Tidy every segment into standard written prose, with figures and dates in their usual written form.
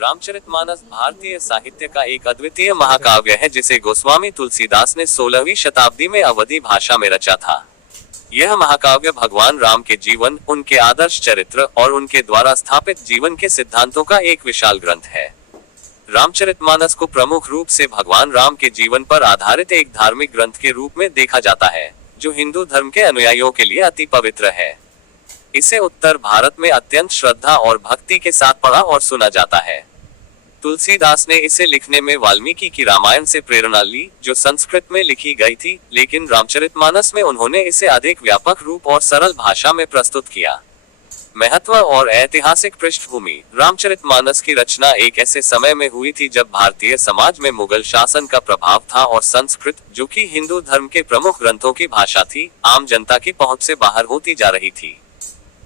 रामचरितमानस भारतीय साहित्य का एक अद्वितीय महाकाव्य है जिसे गोस्वामी तुलसीदास ने 16वीं शताब्दी में अवधी भाषा में रचा था। यह महाकाव्य भगवान राम के जीवन, उनके आदर्श चरित्र और उनके द्वारा स्थापित जीवन के सिद्धांतों का एक विशाल ग्रंथ है। रामचरितमानस को प्रमुख रूप से भगवान राम के जीवन पर आधारित एक धार्मिक ग्रंथ के रूप में देखा जाता है, जो हिंदू धर्म के अनुयायियों के लिए अति पवित्र है। इसे उत्तर भारत में अत्यंत श्रद्धा और भक्ति के साथ पढ़ा और सुना जाता है। तुलसीदास ने इसे लिखने में वाल्मीकि की रामायण से प्रेरणा ली, जो संस्कृत में लिखी गई थी, लेकिन रामचरितमानस में उन्होंने इसे अधिक व्यापक रूप और सरल भाषा में प्रस्तुत किया। महत्व और ऐतिहासिक पृष्ठभूमि। रामचरितमानस की रचना एक ऐसे समय में हुई थी जब भारतीय समाज में मुगल शासन का प्रभाव था और संस्कृत, जो कि हिंदू धर्म के प्रमुख ग्रंथों की भाषा थी, आम जनता की पहुंच से बाहर होती जा रही थी।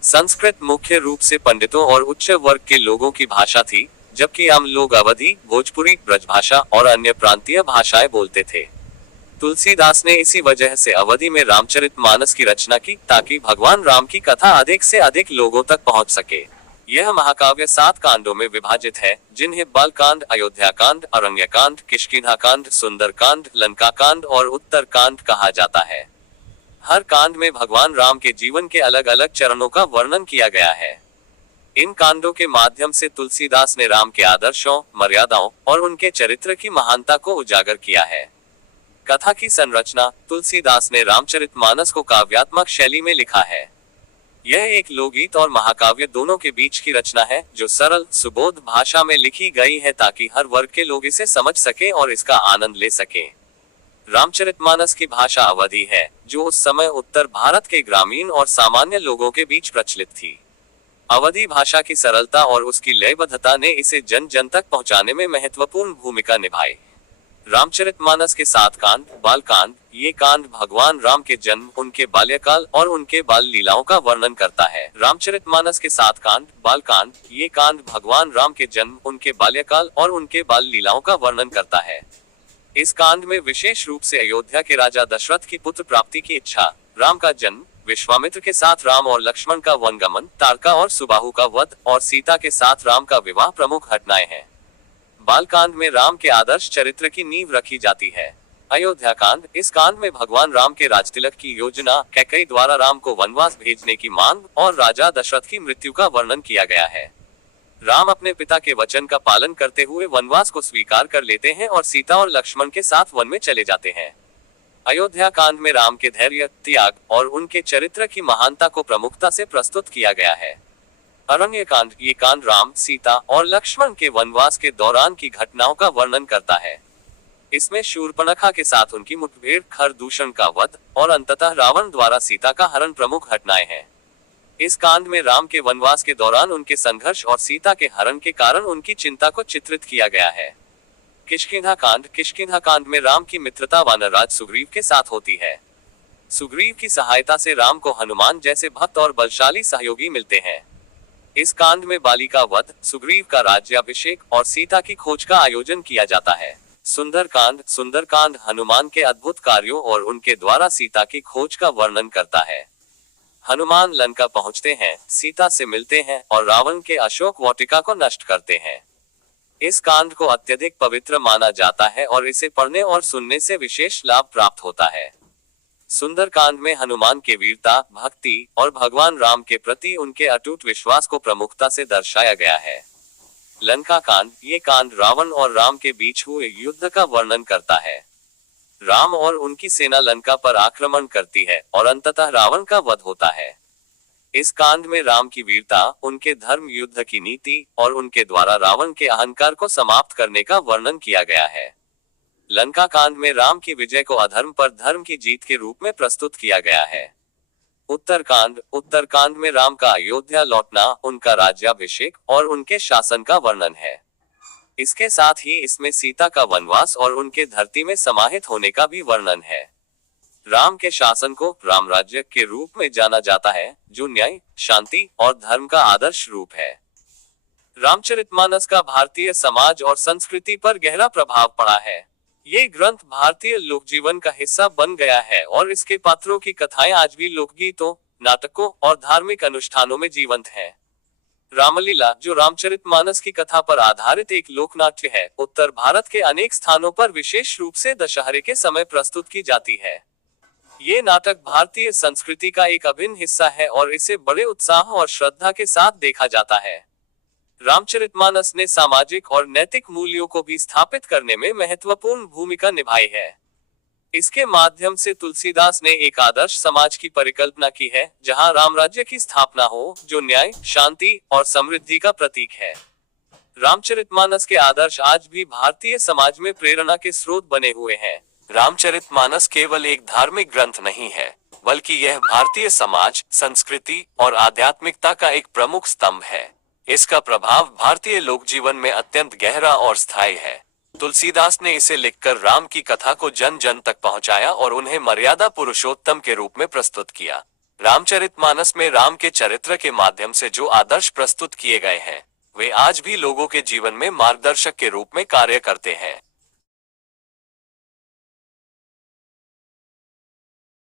संस्कृत मुख्य रूप से पंडितों और उच्च वर्ग के लोगों की भाषा थी, जबकि आम लोग अवधी, भोजपुरी, ब्रजभाषा और अन्य प्रांतीय भाषाएं बोलते थे। तुलसीदास ने इसी वजह से अवधी में रामचरितमानस की रचना की, ताकि भगवान राम की कथा अधिक से अधिक लोगों तक पहुंच सके। यह महाकाव्य 7 कांडों में विभाजित है, जिन्हें बालकांड, अयोध्याकांड, अरण्यकांड, किष्किंधाकांड, सुंदरकांड, लंकाकांड और उत्तरकांड कहा जाता है। हर कांड में भगवान राम के जीवन के अलग अलग चरणों का वर्णन किया गया है। इन कांडों के माध्यम से तुलसीदास ने राम के आदर्शों, मर्यादाओं और उनके चरित्र की महानता को उजागर किया है। कथा की संरचना। तुलसीदास ने रामचरितमानस को काव्यात्मक शैली में लिखा है। यह एक लोकगीत और महाकाव्य दोनों के बीच की रचना है, जो सरल, सुबोध भाषा में लिखी गई है ताकि हर वर्ग के लोग इसे समझ सके और इसका आनंद ले सके। रामचरितमानस की भाषा अवधी है, जो उस समय उत्तर भारत के ग्रामीण और सामान्य लोगों के बीच प्रचलित थी। अवधी भाषा की सरलता और उसकी लयबद्धता ने इसे जन जन तक पहुंचाने में महत्वपूर्ण भूमिका निभाई। रामचरितमानस के 7 कांड, बालकांड। ये कांड भगवान राम के जन्म, उनके बाल्यकाल और उनके बाल लीलाओं का वर्णन करता है। रामचरितमानस के 7 कांड, बालकांड। ये कांड भगवान राम के जन्म, उनके बाल्यकाल और उनके बाल लीलाओं का वर्णन करता है। इस कांड में विशेष रूप से अयोध्या के राजा दशरथ की पुत्र प्राप्ति की इच्छा, राम का जन्म, विश्वामित्र के साथ राम और लक्ष्मण का वनगमन, तारका और सुबाहु का वध और सीता के साथ राम का विवाह प्रमुख घटनाएं हैं। बालकांड में राम के आदर्श चरित्र की नींव रखी जाती है। अयोध्याकांड। इस कांड में भगवान राम के राजतिलक की योजना, कैकेयी द्वारा राम को वनवास भेजने की मांग और राजा दशरथ की मृत्यु का वर्णन किया गया है। राम अपने पिता के वचन का पालन करते हुए वनवास को स्वीकार कर लेते हैं और सीता और लक्ष्मण के साथ वन में चले जाते हैं। अयोध्या कांड में राम के धैर्य, त्याग और उनके चरित्र की महानता को प्रमुखता से प्रस्तुत किया गया है। अरण्यकांड। ये कांड राम, सीता और लक्ष्मण के वनवास के दौरान की घटनाओं का वर्णन करता है। इसमें शूर्पणखा के साथ उनकी मुठभेड़, खरदूषण का वध और अंततः रावण द्वारा सीता का हरण प्रमुख घटनाएं हैं। इस कांड में राम के वनवास के दौरान उनके संघर्ष और सीता के हरण के कारण उनकी चिंता को चित्रित किया गया है। किष्किंधा कांड। किष्किंधा कांड में राम की मित्रता वानरराज सुग्रीव के साथ होती है। सुग्रीव की सहायता से राम को हनुमान जैसे भक्त और बलशाली सहयोगी मिलते हैं। इस कांड में बाली का वध, सुग्रीव का राज्याभिषेक और सीता की खोज का आयोजन किया जाता है। सुंदरकांड। सुंदरकांड हनुमान के अद्भुत कार्यों और उनके द्वारा सीता की खोज का वर्णन करता है। हनुमान लंका पहुंचते हैं, सीता से मिलते हैं और रावण के अशोक वाटिका को नष्ट करते हैं। इस कांड को अत्यधिक पवित्र माना जाता है और इसे पढ़ने और सुनने से विशेष लाभ प्राप्त होता है। सुंदरकांड में हनुमान के वीरता, भक्ति और भगवान राम के प्रति उनके अटूट विश्वास को प्रमुखता से दर्शाया गया है। लंका कांड। ये कांड रावण और राम के बीच हुए युद्ध का वर्णन करता है। राम और उनकी सेना लंका पर आक्रमण करती है और अंततः रावण का वध होता है। इस कांड में राम की वीरता, उनके धर्म युद्ध की नीति और उनके द्वारा रावण के अहंकार को समाप्त करने का वर्णन किया गया है। लंका कांड में राम की विजय को अधर्म पर धर्म की जीत के रूप में प्रस्तुत किया गया है। उत्तरकांड। उत्तरकांड में राम का अयोध्या लौटना, उनका राज्याभिषेक और उनके शासन का वर्णन है। इसके साथ ही इसमें सीता का वनवास और उनके धरती में समाहित होने का भी वर्णन है। राम के शासन को राम राज्य के रूप में जाना जाता है, जो न्याय, शांति और धर्म का आदर्श रूप है। रामचरितमानस का भारतीय समाज और संस्कृति पर गहरा प्रभाव पड़ा है। ये ग्रंथ भारतीय लोकजीवन का हिस्सा बन गया है और इसके पात्रों की कथाएं आज भी लोकगीतों, नाटकों और धार्मिक अनुष्ठानों में जीवंत हैं। रामलीला, जो रामचरितमानस की कथा पर आधारित एक लोकनाट्य है, उत्तर भारत के अनेक स्थानों पर विशेष रूप से दशहरे के समय प्रस्तुत की जाती है। ये नाटक भारतीय संस्कृति का एक अभिन्न हिस्सा है और इसे बड़े उत्साह और श्रद्धा के साथ देखा जाता है। रामचरितमानस ने सामाजिक और नैतिक मूल्यों को भी स्थापित करने में महत्वपूर्ण भूमिका निभाई है। इसके माध्यम से तुलसीदास ने एक आदर्श समाज की परिकल्पना की है, जहां रामराज्य की स्थापना हो, जो न्याय, शांति और समृद्धि का प्रतीक है। रामचरितमानस के आदर्श आज भी भारतीय समाज में प्रेरणा के स्रोत बने हुए हैं। रामचरितमानस केवल एक धार्मिक ग्रंथ नहीं है, बल्कि यह भारतीय समाज, संस्कृति और आध्यात्मिकता का एक प्रमुख स्तंभ है। इसका प्रभाव भारतीय लोक जीवन में अत्यंत गहरा और स्थायी है। तुलसीदास ने इसे लिखकर राम की कथा को जन जन तक पहुंचाया और उन्हें मर्यादा पुरुषोत्तम के रूप में प्रस्तुत किया। रामचरितमानस में राम के चरित्र के माध्यम से जो आदर्श प्रस्तुत किए गए हैं, वे आज भी लोगों के जीवन में मार्गदर्शक के रूप में कार्य करते हैं।